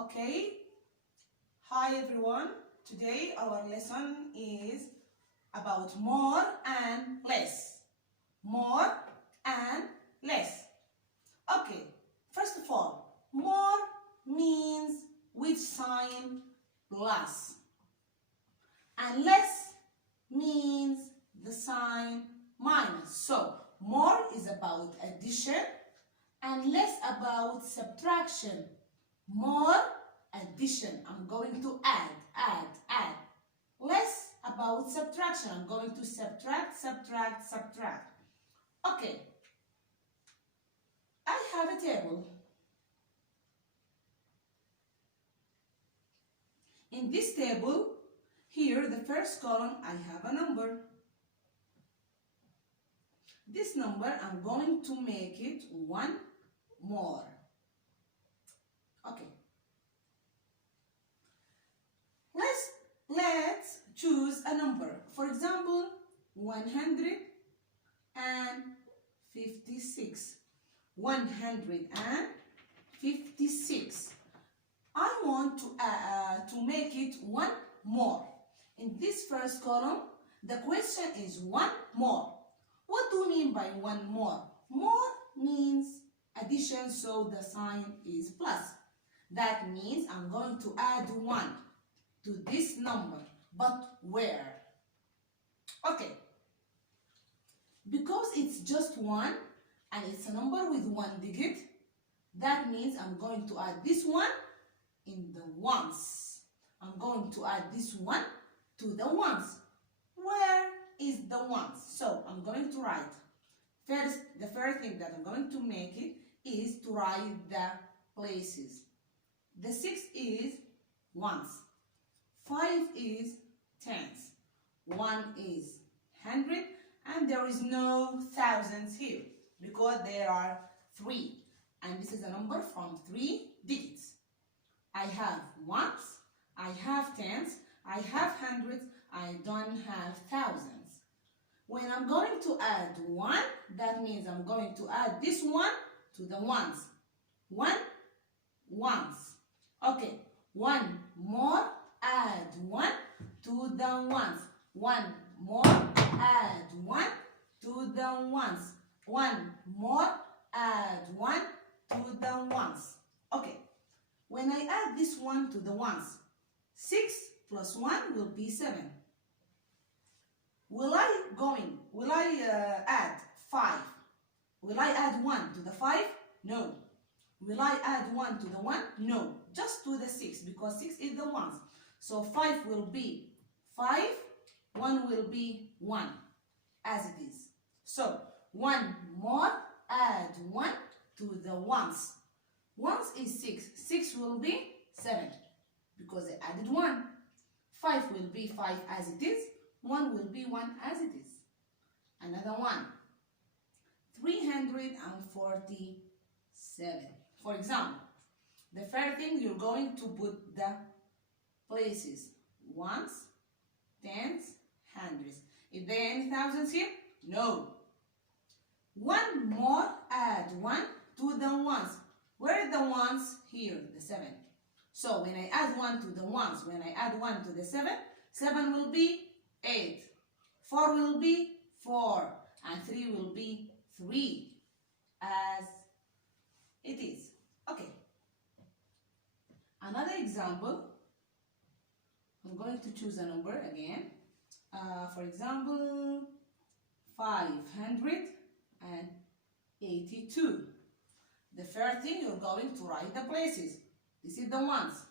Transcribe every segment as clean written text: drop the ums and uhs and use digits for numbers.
Okay, hi everyone. Today our lesson is about more and less. More and less. Okay, first of all, more means with sign plus, and less means the sign minus. So, more is about addition and less about subtraction. More addition, I'm going to add. Less about subtraction, I'm going to subtract. Okay, I have a table. In this table, here the first column, I have a number. This number, I'm going to make it one more. Okay. Let's choose a number. For example, 156. 156. I want to make it one more. In this first column, the question is one more. What do you mean by one more? More means addition, so the sign is plus. That means I'm going to add 1 to this number. But where? Okay. Because it's just 1 and it's a number with 1 digit, that means I'm going to add this 1 in the ones. I'm going to add this 1 to the ones. Where is the ones? So I'm going to write. The first thing that I'm going to make it is to write the places. The 6 is ones. 5 is tens. 1 is 100, and there is no thousands here because there are 3. And this is a number from 3 digits. I have ones, I have tens, I have hundreds, I don't have thousands. When I'm going to add 1, that means I'm going to add this 1 to the ones. 1 ones. Okay, 1 more, add 1 to the ones. 1 more, add 1 to the ones. 1 more, add 1 to the ones. Okay, when I add this 1 to the ones, 6 plus 1 will be 7. Will I add 5? Will I add 1 to the 5? No. Will I add 1 to the 1? No. Just to the 6, because 6 is the ones. So 5 will be 5, 1 will be 1, as it is. So 1 more, add 1 to the ones. Ones is 6. 6 will be 7, because I added 1. 5 will be 5 as it is. 1 will be 1 as it is. Another one. 347. For example, the first thing you're going to put the places. Ones, tens, hundreds. Is there any thousands here? No. 1 more, add 1 to the ones. Where are the ones? Here, the 7. So when I add 1 to the ones, when I add 1 to the 7, 7 will be 8. 4 will be 4. And 3 will be 3. As it is. Okay. Another example. I'm going to choose a number again. For example, 582. The first thing you're going to write the places. This is the ones.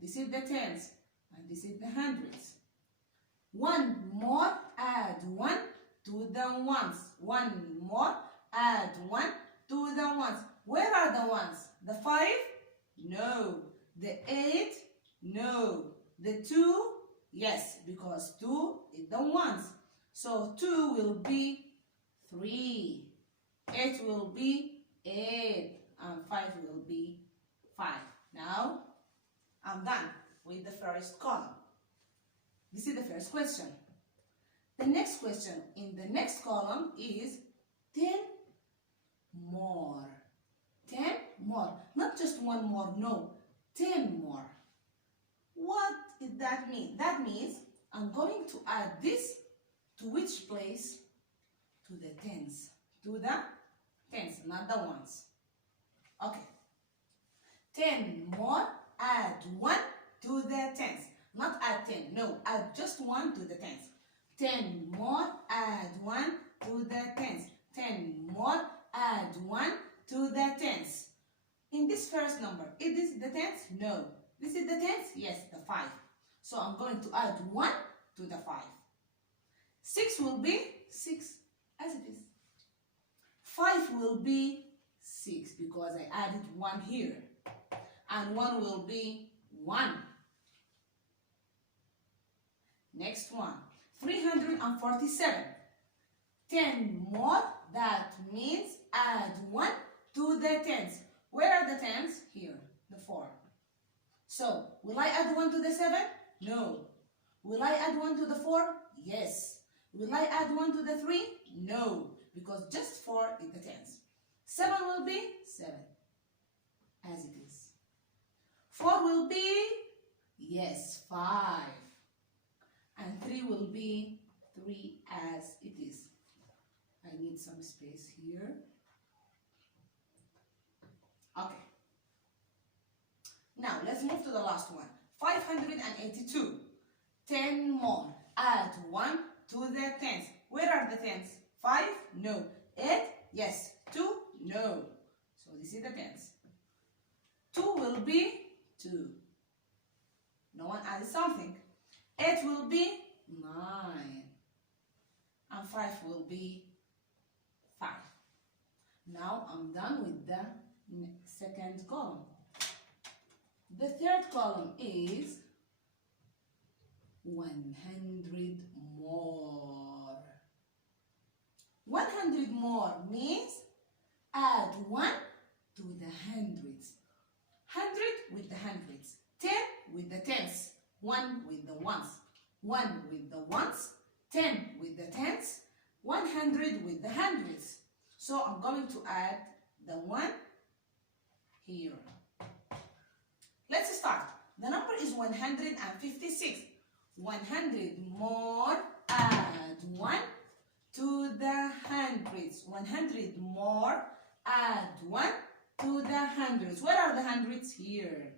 This is the tens. And this is the hundreds. 1 more, add 1 to the ones. 1 more, add 1 to the ones. Where are the ones? The 5? No. The 8? No. The 2? Yes, because 2 is the ones. So 2 will be 3. 8 will be 8. And 5 will be 5. Now, I'm done with the first column. This is the first question. The next question in the next column is 10 more. 10 more. Not just 1 more, no. 10 more. What did that mean? That means I'm going to add this to which place? To the tens. To the tens, not the ones. Okay. 10 more, add 1 to the tens. Not add 10, no, add just 1 to the tens. 10 more, add 1 to the tens. 10 more, add 1 to the tens. In this first number, is this the tens? No. This is the tens? Yes, the 5. So I'm going to add 1 to the 5. 6 will be 6 as it is. 5 will be 6 because I added 1 here. And 1 will be 1. Next one, 347. 10 more, that means add 1 to the tens. Where are the tens? Here, the 4. So, will I add 1 to the 7? No. Will I add 1 to the 4? Yes. Will I add 1 to the 3? No, because just 4 is the tens. 7 will be 7, as it is. 4 will be, yes, 5. And 3 will be 3 as it is. I need some space here. Okay. Now, let's move to the last one. 582. 10 more. Add 1 to the tens. Where are the tens? 5? No. 8? Yes. 2? No. So, this is the tens. 2 will be 2. No one added something. 8 will be 9. And 5 will be 5. Now I'm done with the second column. The third column is 100 more. 100 more means add 1 to the hundreds. 100 with the hundreds. 10 with the tens. 1 with the ones. 1 with the ones. 10 with the tens. 100 with the hundreds. So I'm going to add the 1 here. Let's start. The number is 156. 100 more, add 1 to the hundreds. 100 more, add 1 to the hundreds. Where are the hundreds? Here.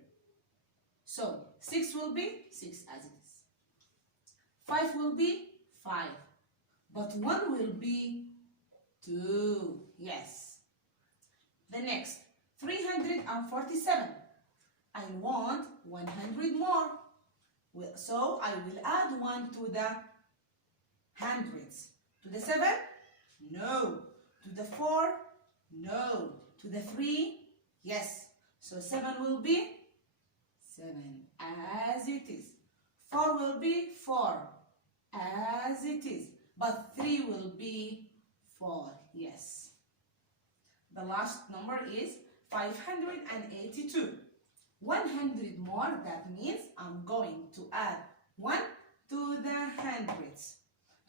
So 6 will be 6 as it is. 5 will be 5. But 1 will be 2. Yes. The next, 347. I want 100 more. So I will add 1 to the hundreds. To the 7? No. To the 4? No. To the 3? Yes. So 7 will be 7 as it is. 4 will be 4 as it is. But 3 will be 4. Yes. The last number is 582. 100 more, that means I'm going to add 1 to the hundreds.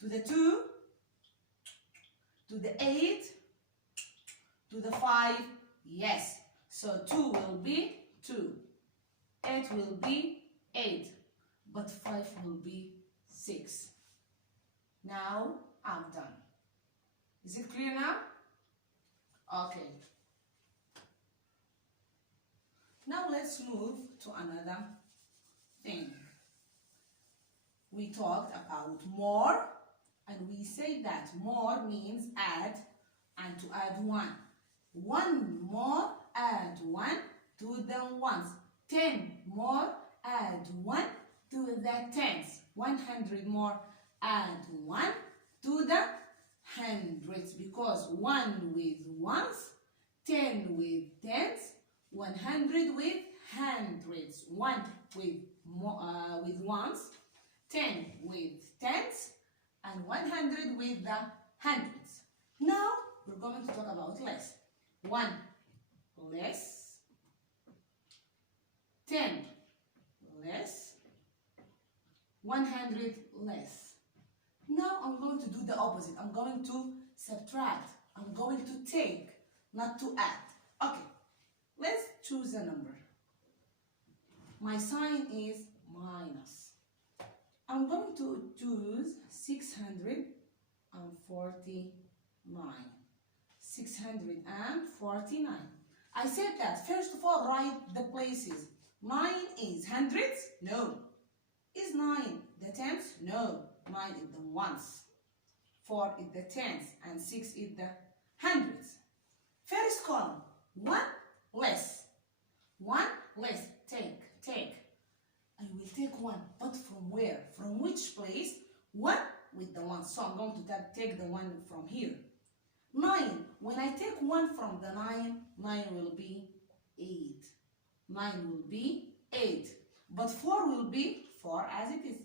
To the 2, to the 8, to the 5, yes. So 2 will be 2. 8 will be 8. But 5 will be 6. Now I'm done. Is it clear now? Okay. Now let's move to another thing. We talked about more, and we say that more means add, and to add 1. 1 more, add 1 to the ones. 10 more, add 1 to the tens. 100 more, add 1 to the hundreds, because 1 with ones, 10 with tens, 100 with hundreds. 1 with ones, 10 with tens, and 100 with the hundreds. Now we're going to talk about less. 1 less, 10 less, 100 less. Now I'm going to do the opposite. I'm going to subtract. I'm going to take, not to add. Okay, let's choose a number. My sign is minus. I'm going to choose 649. 649. I said that first of all, write the places. 9 is hundreds? No. Is 9 the tens? No. 9 is the ones. 4 is the tens and 6 is the hundreds. First column, 1 less. 1 less. Take. I will take 1, but from where? From which place? 1 with the 1. So I'm going to take the 1 from here. 9. When I take 1 from the 9, 9 will be 8. 9 will be 8. But 4 will be 4 as it is.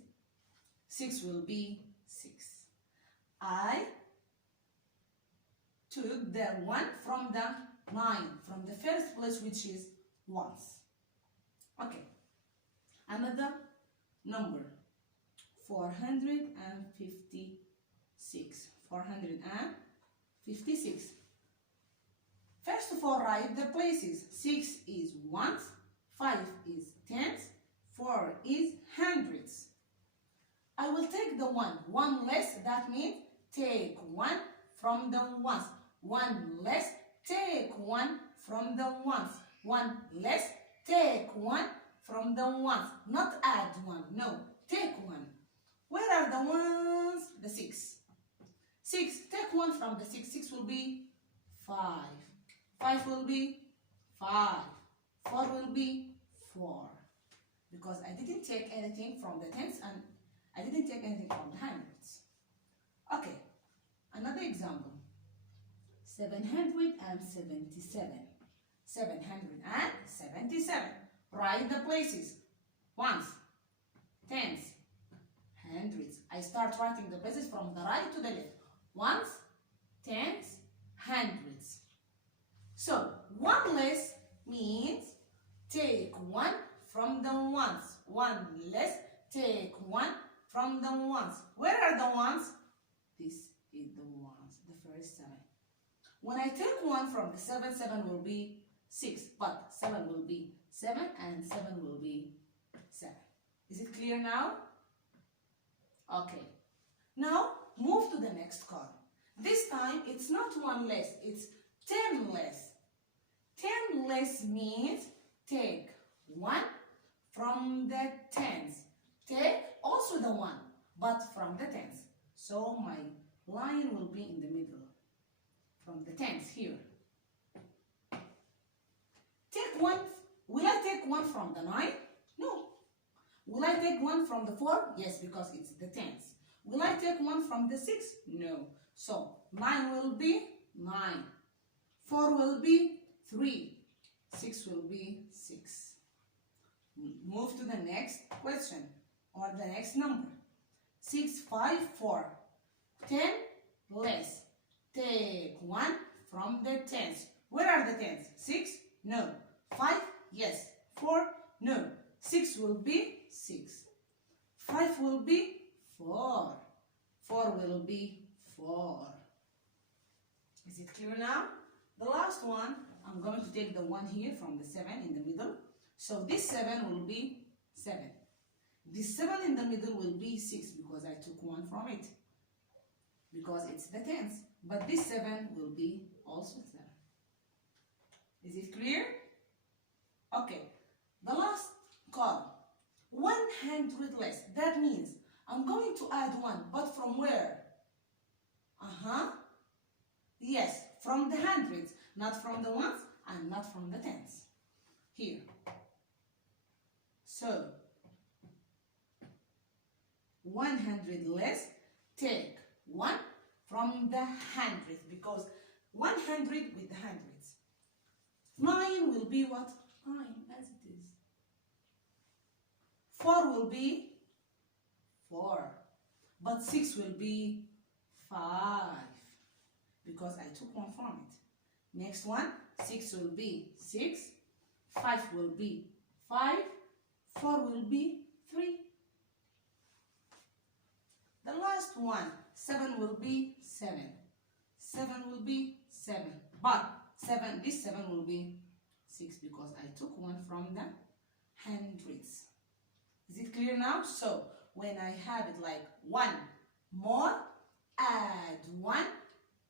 6 will be 6. I took the 1 from the 9, from the first place, which is ones. Okay. Another number. 456. 456. First of all, write the places. 6 is ones, 5 is tens, 4 is hundreds. I will take the 1. 1 less, that means take 1 from the ones. 1 less, take 1 from the ones. 1 less, take 1 from the ones. Not add 1, no, take 1. Where are the ones? The 6. 6, take 1 from the 6. 6 will be 5. 5 will be 5. 4 will be 4. Because I didn't take anything from the tens and I didn't take anything from the hundreds. Okay, another example. 777. 777. Write the places. Ones, tens, hundreds. I start writing the places from the right to the left. Ones, tens, hundreds. So, 1 less means take 1 from the ones. 1 less, take 1 from the ones. Where are the ones? This is the ones, the first 7. When I take 1 from the 7, 7 will be 6, but 7 will be 7 and 7 will be 7. Is it clear now? Okay. Now, move to the next column. This time, it's not 1 less, it's 10 less. 10 less means take 1 from the tens. Take also the 1, but from the tens. So my line will be in the middle. From the tens here. Take 1. Will I take 1 from the 9? No. Will I take 1 from the 4? Yes, because it's the tens. Will I take 1 from the 6? No. So 9 will be 9. 4 will be 3. 6 will be 6. Move to the next question or the next number. 654. 10 less. Take 1 from the tens. Where are the tens? 6? No. 5? Yes. 4? No. 6 will be 6. 5 will be 4. 4 will be 4. Is it clear now? The last one, I'm going to take the 1 here from the 7 in the middle. So this 7 will be 7. This 7 in the middle will be 6 because I took 1 from it. Because it's the tens. But this 7 will be also 7. Is it clear? Okay. The last column. 100 less. That means I'm going to add 1. But from where? Yes, from the hundreds. Not from the ones and not from the tens. Here. So, 100 less, take 1 from the hundreds because 100 with the hundreds. 9 will be what? 9 as it is. 4 will be 4. But 6 will be 5 because I took 1 from it. Next one, 6 will be 6. 5 will be 5. 4 will be 3. The last one, 7 will be 7. 7 will be 7. But this 7 will be 6 because I took 1 from the hundreds. Is it clear now? So when I have it like 1 more, add 1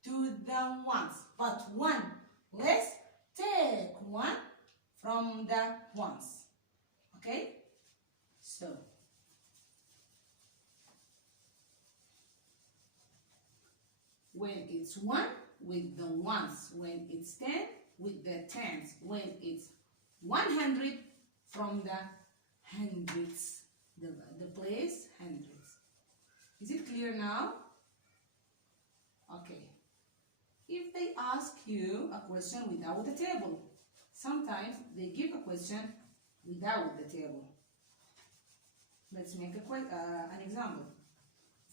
to the ones. But 1 less, take 1 from the ones. Okay? So when it's 1 with the ones, when it's 10 with the tens, when it's 100 from the hundreds, the place hundreds. Is it clear now? Okay. If they ask you a question without a table, sometimes they give a question without the table. Let's make an example.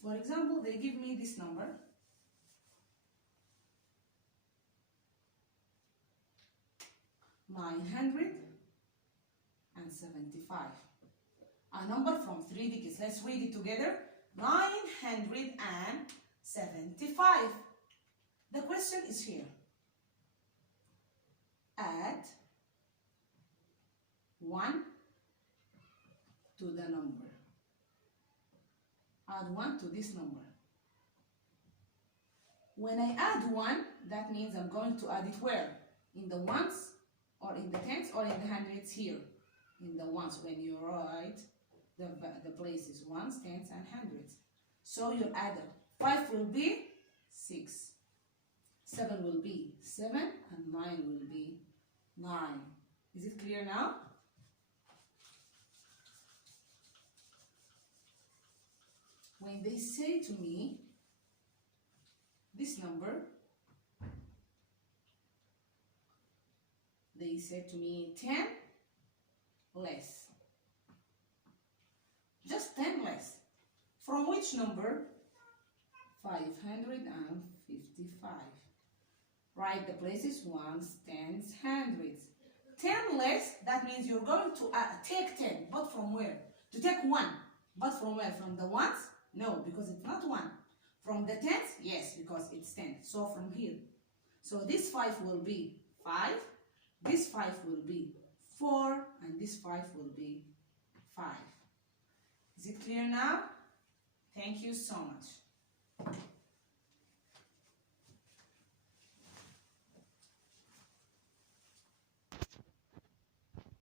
For example, they give me this number. $975. A number from 3 digits. Let's read it together. 975. The question is here. Add 1 to the number. Add 1 to this number. When I add 1, that means I'm going to add it where? In the ones, or in the tens, or in the hundreds here. In the ones, when you write the places, ones, tens, and hundreds. So you add 5 will be 6. 7 will be 7, and 9 will be 9. Is it clear now? When they say to me this number, they said to me 10 less. Just 10 less. From which number? 555. Write the places, ones, tens, hundreds. 10 less, that means you're going to take 10, but from where? To take 1, but from where? From the ones? No, because it's not 1. From the tens? Yes, because it's 10. So from here. So this 5 will be 5, this 5 will be 4, and this 5 will be 5. Is it clear now? Thank you so much.